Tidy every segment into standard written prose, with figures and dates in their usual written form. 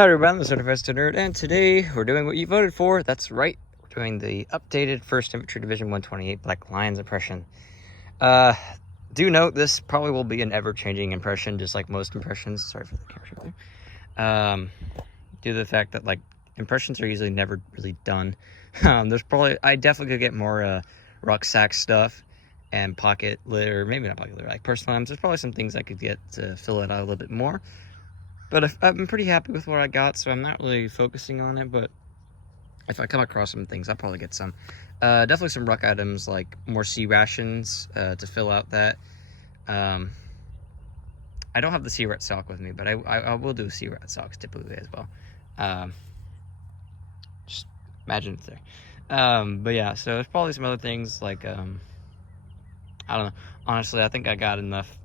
Hi everyone, this is Certified Nerd, and today we're doing what you voted for. That's right, we're doing the updated 1st Infantry Division 128 Black Lions impression. Do note this probably will be an ever-changing impression, just like most impressions. Sorry for the camera shift there. Due to the fact that like impressions are usually never really done. I definitely could get more rucksack stuff and pocket litter, maybe not pocket litter, like personal items. There's probably some things I could get to fill it out a little bit more. But I've been pretty happy with what I got, so I'm not really focusing on it. But if I come across some things, I'll probably get some. Definitely some ruck items, like more sea rations to fill out that. I don't have the sea rat sock with me, but I will do sea rat socks typically as well. Just imagine it's there. But yeah, so there's probably some other things like, I don't know. Honestly, I think I got enough.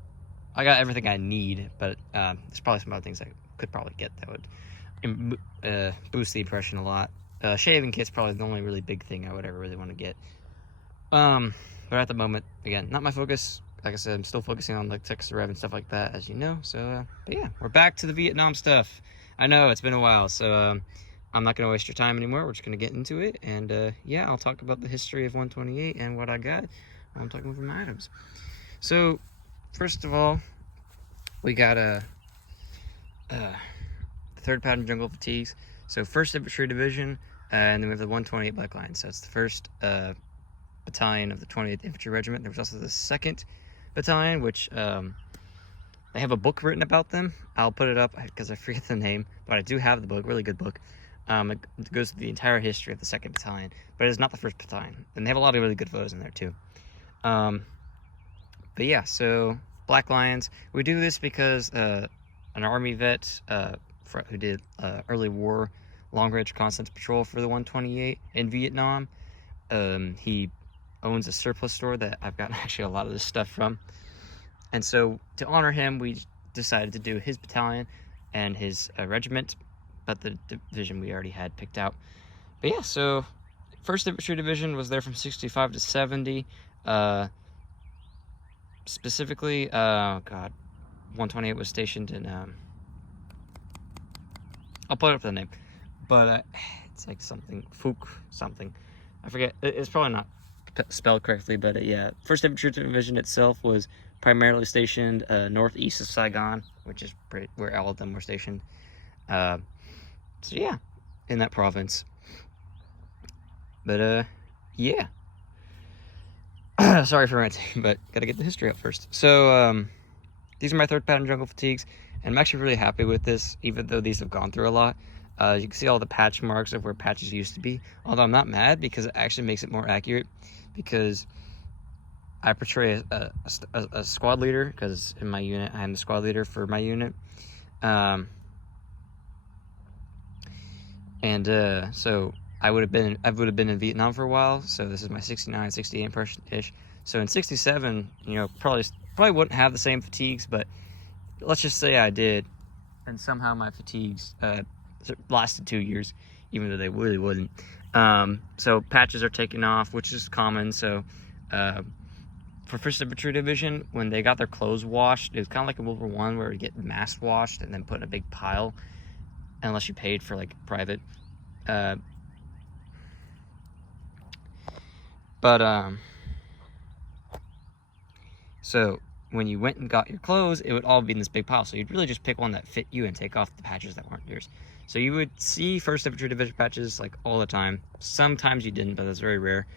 I got everything I need, but there's probably some other things I could probably get that would boost the impression a lot. Shaving kit's probably the only really big thing I would ever really want to get. But at the moment, again, not my focus. Like I said, I'm still focusing on like Texas Rev and stuff like that, as you know. So, but yeah, we're back to the Vietnam stuff. I know it's been a while, so I'm not gonna waste your time anymore. We're just gonna get into it, and yeah, I'll talk about the history of 128 and what I got while I'm talking about my items. So, first of all, we got a 3rd Pattern Jungle Fatigues. So 1st Infantry Division, and then we have the 128 Black Lions. So it's the 1st battalion of the 28th Infantry Regiment. There was also the 2nd Battalion, which they have a book written about them. I'll put it up because I forget the name, but I do have the book, really good book. It goes through the entire history of the 2nd Battalion, but it's not the 1st Battalion. And they have a lot of really good photos in there too. But yeah, so Black Lions. We do this because an Army vet who did early war long-range reconnaissance patrol for the 128 in Vietnam, he owns a surplus store that I've gotten actually a lot of this stuff from. And so to honor him, we decided to do his battalion and his regiment, but the division we already had picked out. But yeah, so 1st Infantry Division was there from 65 to 70. Specifically, God, 128 was stationed in, I'll put up the name, but it's like something, Fook something. I forget, it's probably not spelled correctly, but yeah, 1st Infantry Division itself was primarily stationed northeast of Saigon, which is where all of them were stationed. So yeah, in that province. But yeah. Sorry for ranting, but gotta get the history up first. So these are my 3rd Pattern Jungle Fatigues, and I'm actually really happy with this, even though these have gone through a lot. You can see all the patch marks of where patches used to be, although I'm not mad because it actually makes it more accurate, because I portray a squad leader, because in my unit, I am the squad leader for my unit. So I would have been in Vietnam for a while, so this is my 69, 68 impression-ish. So in 67, you know, probably wouldn't have the same fatigues, but let's just say I did, and somehow my fatigues lasted 2 years, even though they really wouldn't. So patches are taken off, which is common. So for 1st Infantry Division, when they got their clothes washed, it was kind of like in World War I, where you get mass washed and then put in a big pile, unless you paid for like private. So when you went and got your clothes, it would all be in this big pile. So you'd really just pick one that fit you and take off the patches that weren't yours. So you would see 1st Infantry Division patches like all the time. Sometimes you didn't, but that's very rare.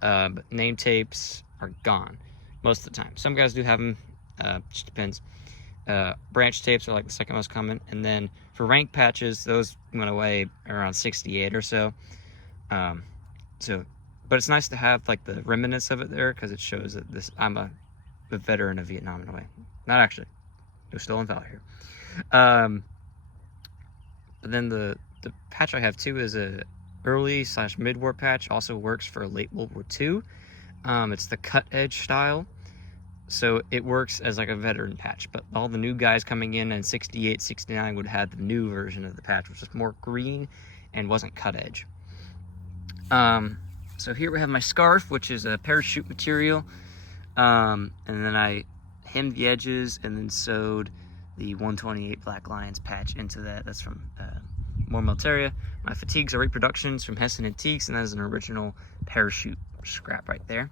But name tapes are gone most of the time. Some guys do have them, just depends. Branch tapes are like the 2nd most common. And then for rank patches, those went away around 68 or so. But it's nice to have like the remnants of it there, because it shows that I'm a veteran of Vietnam in a way. Not actually. They're still in valor here. But then the patch I have too is a early/mid-war patch. Also works for late World War II. It's the cut edge style. So it works as like a veteran patch, but all the new guys coming in 68, 69 would have the new version of the patch, which is more green and wasn't cut edge. So here we have my scarf, which is a parachute material. And then I hemmed the edges and then sewed the 128 Black Lions patch into that. That's from more Militaria. My fatigues are reproductions from Hessen Antiques, and that is an original parachute scrap right there.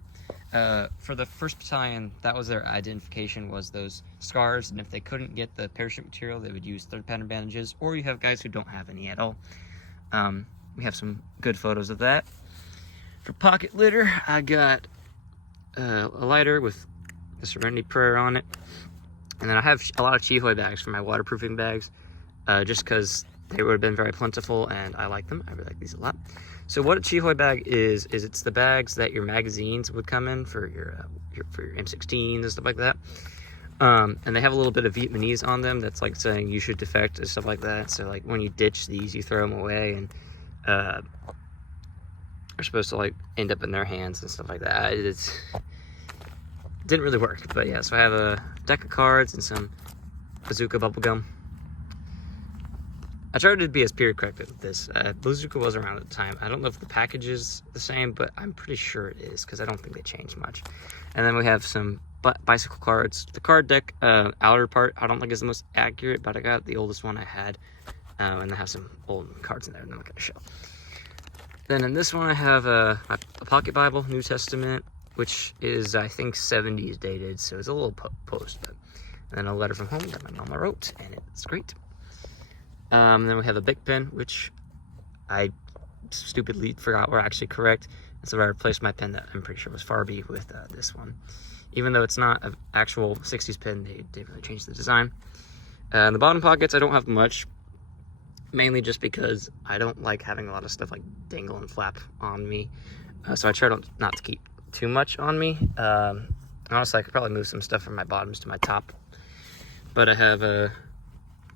For the 1st Battalion, that was their identification, was those scars, and if they couldn't get the parachute material, they would use 3rd pattern bandages, or you have guys who don't have any at all. We have some good photos of that. For pocket litter, I got a lighter with the Serenity Prayer on it, and then I have a lot of Chihoy bags for my waterproofing bags, just because they would have been very plentiful, and I like them. I really like these a lot. So what a Chihoy bag is it's the bags that your magazines would come in for your M16s and stuff like that. And they have a little bit of Vietnamese on them that's like saying you should defect and stuff like that. So like when you ditch these, you throw them away, and are supposed to like end up in their hands and stuff like that. It didn't really work, but yeah. So I have a deck of cards and some bazooka bubblegum. I tried to be as period correct with this. Bazooka was around at the time. I don't know if the package is the same, but I'm pretty sure it is, because I don't think they changed much. And then we have some bicycle cards. The card deck outer part, I don't think is the most accurate, but I got the oldest one I had. And I have some old cards in there, and I'm not going to show. Then in this one, I have a pocket Bible, New Testament, which is, I think, 70s dated, so it's a little post. And then a letter from home that my mama wrote, and it's great. Then we have a Bic pen, which I stupidly forgot were actually correct. So I replaced my pen that I'm pretty sure was Farby with this one. Even though it's not an actual 60s pen, they didn't really change the design. In the bottom pockets, I don't have much. Mainly just because I don't like having a lot of stuff like dangle and flap on me. So I try not to keep too much on me. Honestly, I could probably move some stuff from my bottoms to my top. But I have a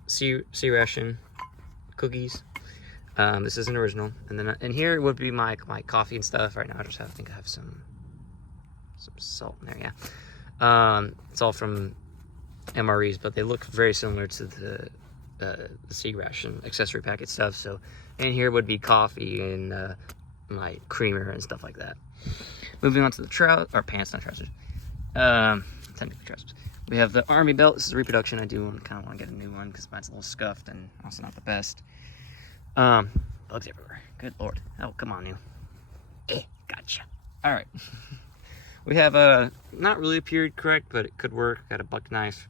sea ration cookies. This is an original, and then in here would be my coffee and stuff. Right now, I think I have some salt in there. Yeah, it's all from MREs, but they look very similar to the sea ration accessory packet stuff. So in here would be coffee and my creamer and stuff like that. Moving on to the pants, not trousers. Technically trousers. We have the Army belt. This is a reproduction. I do kind of want to get a new one because mine's a little scuffed and also not the best. Bugs everywhere. Good lord. Oh, come on, you. Gotcha. All right. We have a not really period correct, but it could work. Got a buck knife,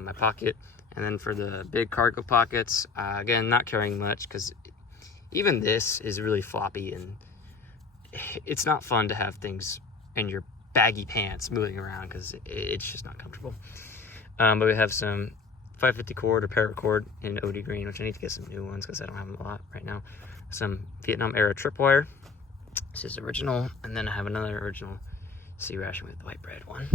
my pocket, and then for the big cargo pockets, again, not carrying much because even this is really floppy and it's not fun to have things in your baggy pants moving around because it's just not comfortable. But we have some 550 cord or paracord in OD green, which I need to get some new ones because I don't have them a lot right now. Some Vietnam era tripwire. This is original, and then I have another original sea ration with the white bread one.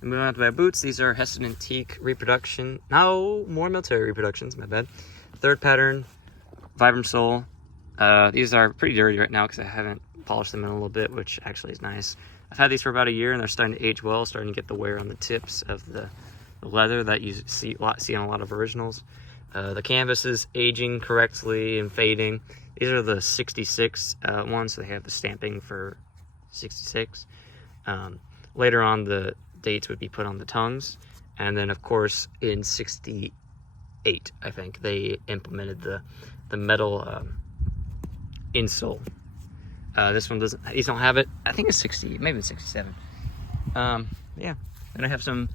And moving on to my boots, these are Hessen Antique reproduction. No, more military reproductions, my bad. 3rd pattern, Vibram Sole. These are pretty dirty right now because I haven't polished them in a little bit, which actually is nice. I've had these for about a year and they're starting to age well, starting to get the wear on the tips of the leather that you see on a lot of originals. The canvas is aging correctly and fading. These are the 66 ones, so they have the stamping for 66. Later on, the dates would be put on the tongues, and then of course in 68, I think they implemented the metal insole. This one doesn't, these don't have it. I think it's 60, maybe it's 67. Yeah, and I have some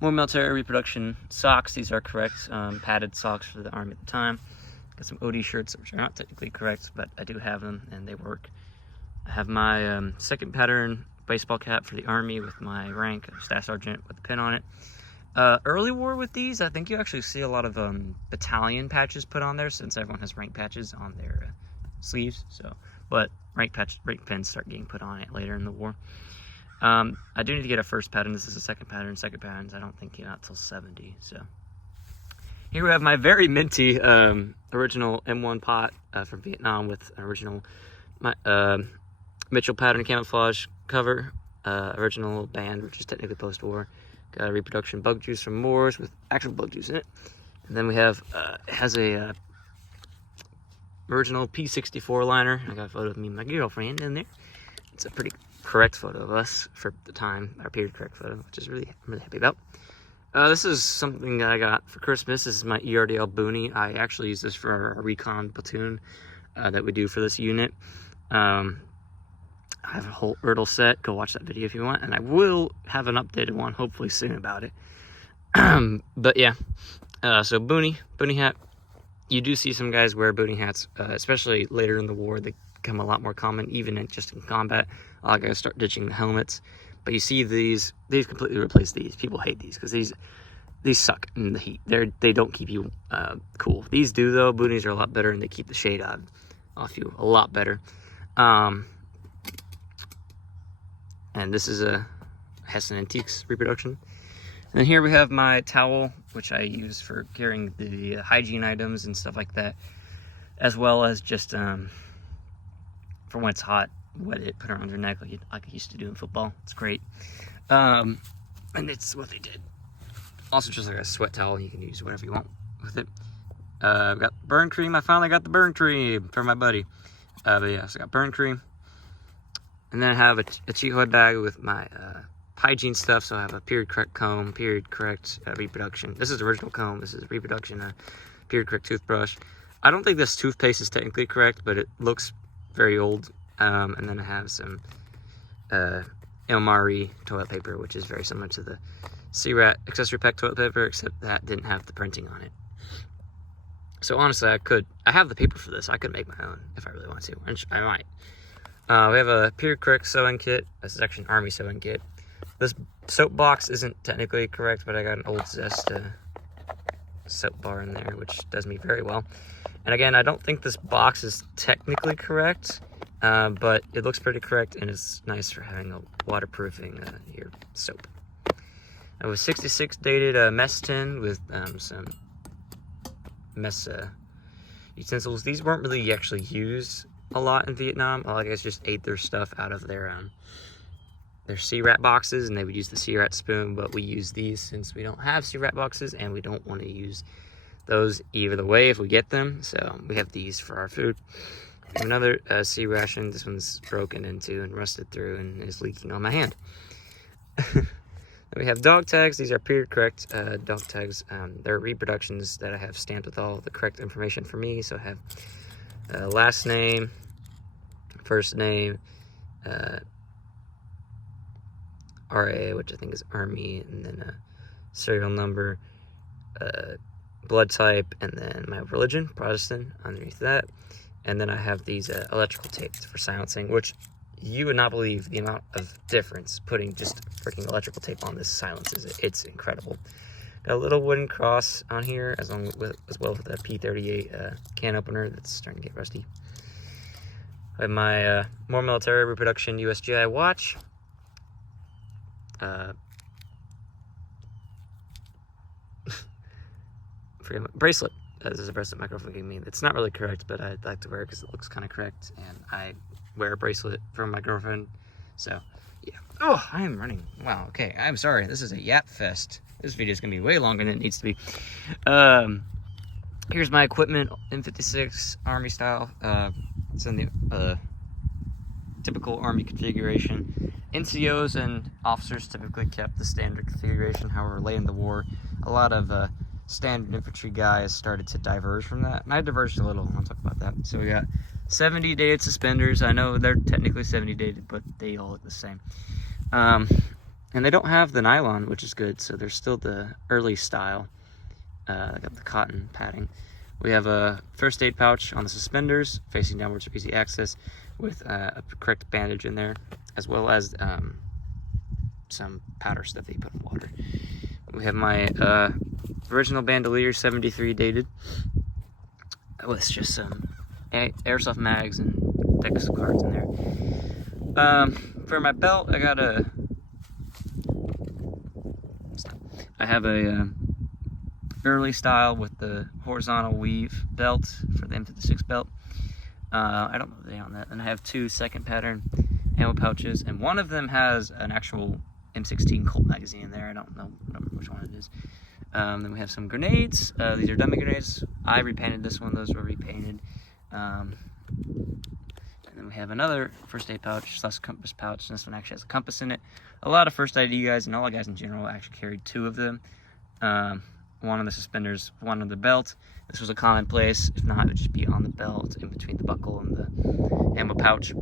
more military reproduction socks. These are correct padded socks for the Army at the time. Got some OD shirts, which are not technically correct, but I do have them and they work. I have my 2nd pattern baseball cap for the Army with my rank, Staff Sergeant, with the pin on it. Early war with these, I think you actually see a lot of battalion patches put on there since everyone has rank patches on their sleeves. So, but rank pins start getting put on it later in the war. I do need to get a 1st pattern. This is a 2nd pattern. 2nd patterns I don't think came out till 70. So here we have my very minty original M1 pot from Vietnam with an original Mitchell pattern camouflage cover, original band, which is technically post-war. Got a reproduction bug juice from Moores with actual bug juice in it. And then we have, it has a original P64 liner. I got a photo of me and my girlfriend in there. It's a pretty correct photo of us for the time, our period correct photo, which is I'm really happy about. This is something that I got for Christmas. This is my ERDL boonie. I actually use this for a recon platoon that we do for this unit. I have a whole Erdl set. Go watch that video if you want. And I will have an updated one hopefully soon about it. But yeah, so boonie hat. You do see some guys wear boonie hats, especially later in the war. They become a lot more common, even just in combat. A lot of guys start ditching the helmets. But you see these completely replace these. People hate these because these suck in the heat. They don't keep you cool. These do though. Boonies are a lot better and they keep the shade off you a lot better. And this is a Hessen Antiques reproduction. And then here we have my towel, which I use for carrying the hygiene items and stuff like that, as well as just for when it's hot, wet it, put it around your neck like I used to do in football. It's great. And it's what they did. Also just like a sweat towel, you can use whatever you want with it. I've got burn cream. I finally got the burn cream for my buddy. But yeah, so I got burn cream. And then I have a cheat hood bag with my hygiene stuff. So I have a period correct comb, period correct reproduction. This is original comb. This is reproduction period correct toothbrush. I don't think this toothpaste is technically correct, but it looks very old. And then I have some Elmari toilet paper, which is very similar to the CRAT accessory pack toilet paper, except that didn't have the printing on it. So honestly, I have the paper for this. I could make my own if I really want to, and I might. We have a period correct sewing kit. This is actually an army sewing kit. This soap box isn't technically correct, but I got an old Zest soap bar in there, which does me very well. And again, I don't think this box is technically correct, but it looks pretty correct, and it's nice for having a waterproofing your soap. I was 66 dated mess tin with some mess utensils. These weren't really actually used a lot in Vietnam. A lot of guys just ate their stuff out of their CRAT boxes, and they would use the CRAT spoon, but we use these since we don't have CRAT boxes, and we don't want to use those either way if we get them. So we have these for our food. Another sea ration. This one's broken into and rusted through and is leaking on my hand. Then we have dog tags. These are period correct dog tags. They're reproductions that I have stamped with all the correct information for me. So I have last name, first name, RA, which I think is Army, and then a serial number, blood type, and then my religion, Protestant, underneath that. And then I have these electrical tapes for silencing, which you would not believe the amount of difference putting just freaking electrical tape on this silences it. It's incredible. Got a little wooden cross on here, as well with a P38 can opener that's starting to get rusty. I have my more military reproduction USGI watch. Bracelet. This is a bracelet my girlfriend gave me. It's not really correct, but I like to wear it because it looks kind of correct, and I wear a bracelet from my girlfriend. So yeah. Oh, I am running. Wow. Okay. I'm sorry. This is a yap fest. This video is gonna be way longer than it needs to be. Here's my equipment, M56 Army style. It's in the typical Army configuration. NCOs and officers typically kept the standard configuration. However, late in the war, a lot of standard infantry guys started to diverge from that, and I diverged a little. I'll talk about that. So we got 70 dated suspenders. I know they're technically 70 dated, but they all look the same. And they don't have the nylon, which is good, so they're still the early style. I got the cotton padding. We have a first aid pouch on the suspenders, facing downwards for easy access, with a correct bandage in there, as well as some powder stuff that you put in water. We have my original bandolier, 73 dated, with just some airsoft mags and decks of cards in there. For my belt, I have a early style with the horizontal weave belt for the M56 belt. I don't know the name on that. And I have two second pattern ammo pouches, and one of them has an actual M16 Colt magazine in there. I don't remember which one it is. Then we have some grenades. These are dummy grenades. I repainted this one. Those were repainted. And then we have another first aid pouch / compass pouch. And this one actually has a compass in it. A lot of first aid guys and all the guys in general actually carried two of them. one on the suspenders, one on the belt. This was a commonplace. If not, it would just be on the belt, in between the buckle and the ammo pouch.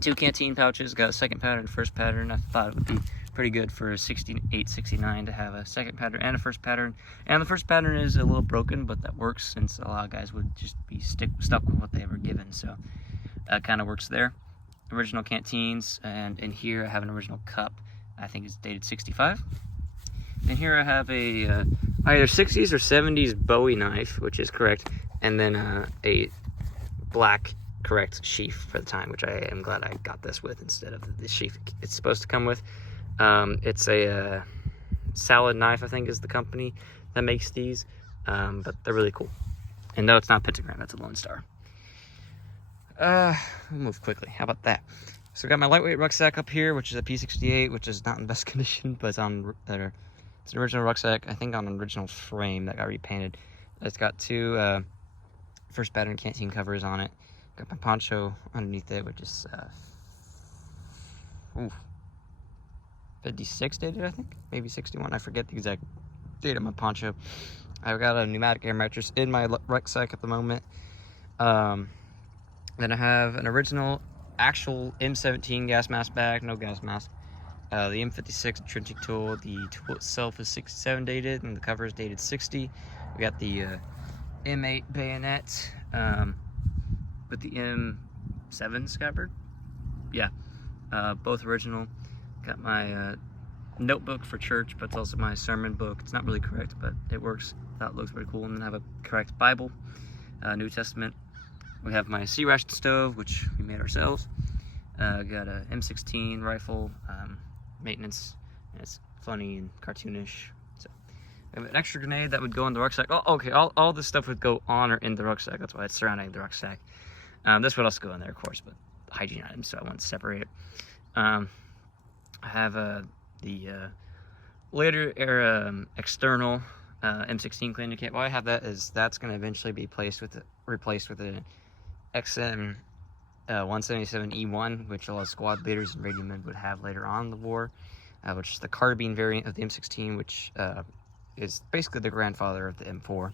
2 canteen pouches, got a second pattern, first pattern. I thought it would be pretty good for a 68, 69 to have a second pattern and a first pattern. And the first pattern is a little broken, but that works since a lot of guys would just be stuck with what they were given. So that kind of works there. Original canteens, and in here I have an original cup. I think it's dated 65. And here I have a either 60s or 70s Bowie knife, which is correct, and then a black correct sheath for the time, which I am glad I got this with instead of the sheath it's supposed to come with. It's a Salad Knife, I think, is the company that makes these, but they're really cool. And no, it's not Pentagram, that's a Lone Star. We'll move quickly. How about that? So I got my lightweight rucksack up here, which is a P68, which is not in best condition, but it's on it's an original rucksack, I think on an original frame that got repainted. It's got 2 first pattern canteen covers on it. Got my poncho underneath it, which is 56 dated, I think, maybe 61. I forget the exact date of my poncho. I've got a pneumatic air mattress in my rucksack at the moment. Then I have an original, actual M17 gas mask bag, no gas mask. The M56 trenching tool. The tool itself is 67 dated, and the cover is dated 60. We got the M8 bayonet with the M7 scabbard. Yeah, both original. Got my notebook for church, but it's also my sermon book. It's not really correct, but it works. That looks pretty cool. And then I have a correct Bible, New Testament. We have my sea ration stove, which we made ourselves. Got a M16 rifle, maintenance, and it's funny and cartoonish. So we have an extra grenade that would go in the rucksack. Oh, okay, all this stuff would go on or in the rucksack. That's why it's surrounding the rucksack. This would also go in there, of course, but hygiene items, so I want to separate it. I have the later era external M16 cleaning kit. Why I have that is that's going to eventually be replaced with an XM 177E1, which a lot of squad leaders and radio men would have later on in the war, which is the carbine variant of the M16, which is basically the grandfather of the M4.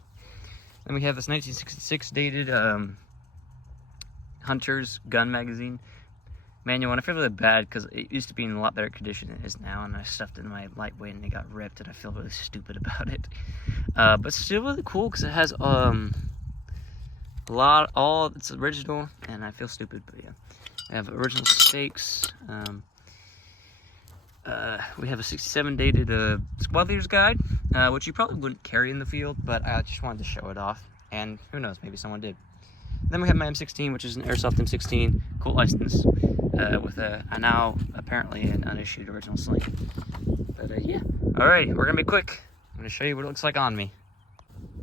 Then we have this 1966 dated Hunter's gun magazine manual, and I feel really bad because it used to be in a lot better condition than it is now, and I stuffed it in my lightweight and it got ripped, and I feel really stupid about it. But still really cool because it has it's original, and I feel stupid, but yeah. I have original stakes. We have a 67 dated squad leader's guide, which you probably wouldn't carry in the field, but I just wanted to show it off, and who knows, maybe someone did. Then we have my M16, which is an airsoft M16, cool license, with a now apparently an unissued original sling. But yeah, alright, we're gonna be quick. I'm gonna show you what it looks like on me.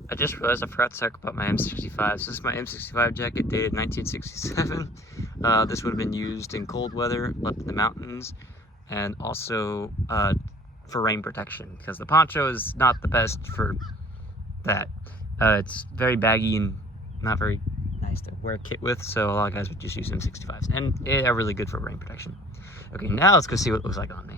I just realized I forgot to talk about my M65. So this is my M65 jacket dated 1967. This would have been used in cold weather, up in the mountains, and also for rain protection, because the poncho is not the best for that. It's very baggy and not very nice to wear a kit with, so a lot of guys would just use M65s, and they are really good for rain protection. Okay, now let's go see what it looks like on me.